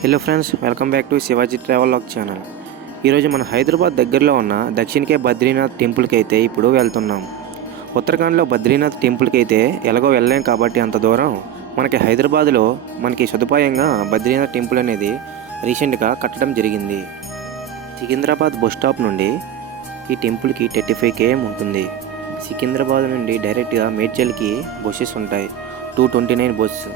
Hello friends, welcome back to Shivaji travel log channel. ఈరోజు మన హైదరాబాద్ దగ్గరలో ఉన్న దక్షిణకే బద్రీనాథ్ టెంపుల్కి అయితే ఇప్పుడు వెళ్తున్నాం. ఉత్తరాఖండ్లో బద్రీనాథ్ టెంపుల్కి అయితే ఎలాగో వెళ్ళలేం కాబట్టి అంత దూరం మనకి హైదరాబాద్లో మనకి సదుపాయంగా బద్రీనాథ్ టెంపుల్ అనేది రీసెంట్గా కట్టడం జరిగింది. సికింద్రాబాద్ బస్ స్టాప్ నుండి ఈ టెంపుల్కి 35 km ఉంటుంది. సికింద్రాబాద్ నుండి డైరెక్ట్గా మేడ్చల్కి బస్సెస్ ఉంటాయి, 229 బస్సు.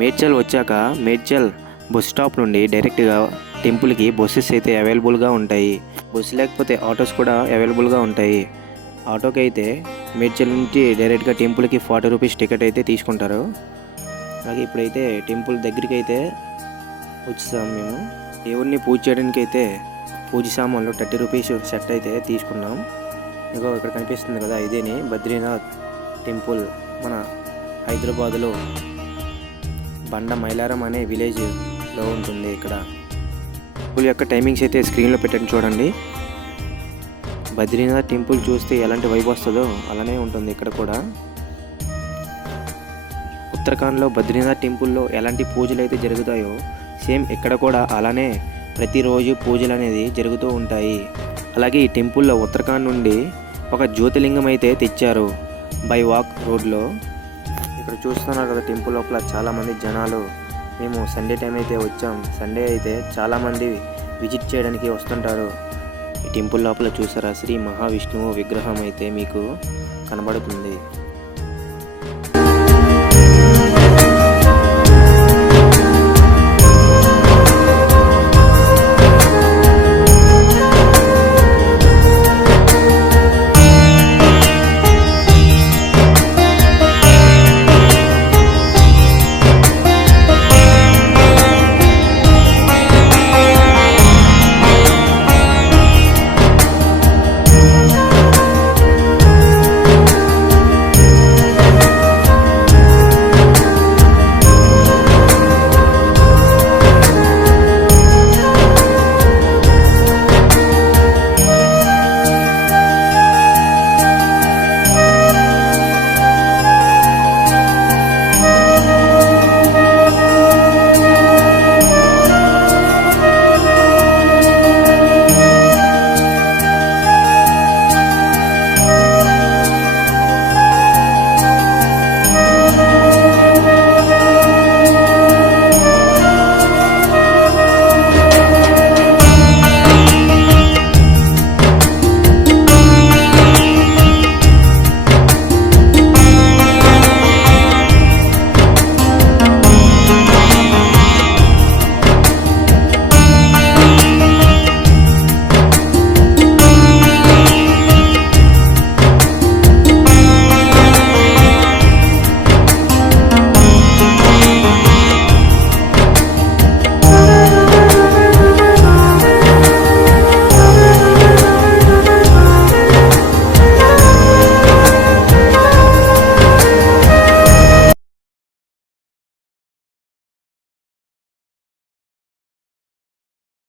మేడ్చల్ వచ్చాక మేడ్చల్ బస్ స్టాప్ నుండి డైరెక్ట్గా టెంపుల్కి బస్సెస్ అయితే అవైలబుల్గా ఉంటాయి. బస్సు లేకపోతే ఆటోస్ కూడా అవైలబుల్గా ఉంటాయి. ఆటోకి అయితే మేడ్చల్ నుంచి డైరెక్ట్గా టెంపుల్కి 40 రూపీస్ టికెట్ అయితే తీసుకుంటారు. అలాగే ఇప్పుడైతే టెంపుల్ దగ్గరికి అయితే వచ్చేసాము. మేము దేవుడిని పూజ చేయడానికి అయితే పూజ సామాన్లు 30 రూపీస్ సెట్ అయితే తీసుకున్నాం. ఇగో ఇక్కడ కనిపిస్తుంది కదా, ఇదేని బద్రీనాథ్ టెంపుల్ మన హైదరాబాదులో బండ మైలారం అనే విలేజ్లో ఉంటుంది. ఇక్కడ టెంపుల్ యొక్క టైమింగ్స్ అయితే స్క్రీన్లో పెట్టండి చూడండి. బద్రీనాథ్ టెంపుల్ చూస్తే ఎలాంటి వైబ్ వస్తుందో అలానే ఉంటుంది ఇక్కడ కూడా. ఉత్తరాఖండ్లో బద్రీనాథ్ టెంపుల్లో ఎలాంటి పూజలు అయితే జరుగుతాయో సేమ్ ఇక్కడ కూడా అలానే ప్రతిరోజు పూజలు అనేది జరుగుతూ ఉంటాయి. అలాగే ఈ టెంపుల్లో ఉత్తరాఖండ్ నుండి ఒక జ్యోతిలింగం అయితే తెచ్చారు బై వాక్ రోడ్లో. ఇక్కడ చూస్తున్నారు కదా, టెంపుల్ లోపల చాలామంది జనాలు. మేము సండే టైం అయితే వచ్చాం. సండే అయితే చాలామంది విజిట్ చేయడానికి వస్తుంటారు. ఈ టెంపుల్ లోపల చూసారా, శ్రీ మహావిష్ణువు విగ్రహం అయితే మీకు కనబడుతుంది.